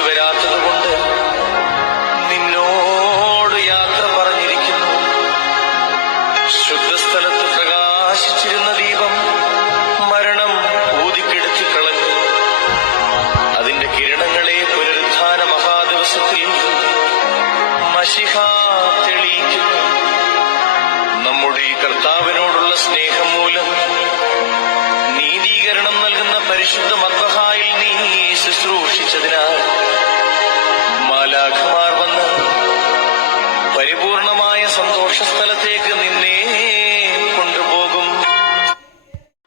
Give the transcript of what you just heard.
വരാത്തതുകൊണ്ട് നിന്നോട് യാത്ര പറഞ്ഞിരിക്കുന്നു. ശുദ്ധസ്ഥലത്ത് പ്രകാശിച്ചിരുന്ന ദീപം മരണം ഊതിക്കെടുത്തിക്കളഞ്ഞു. അതിന്റെ കിരണങ്ങളെ പുനരുത്ഥാന മഹാദിവസത്തിൽ മശിഹ തെളിയിക്കുന്നു. നമ്മുടെ ഈ കർത്താവിനോടുള്ള സ്നേഹം മൂലം നീതീകരണം നൽകുന്ന പരിശുദ്ധ മദ്ബഹായിൽ നീ ശുശ്രൂഷിച്ചതിനാൽ മാലാഖമാർ വന്ന് പരിപൂർണമായ സന്തോഷസ്ഥലത്തേക്ക് നിന്നെ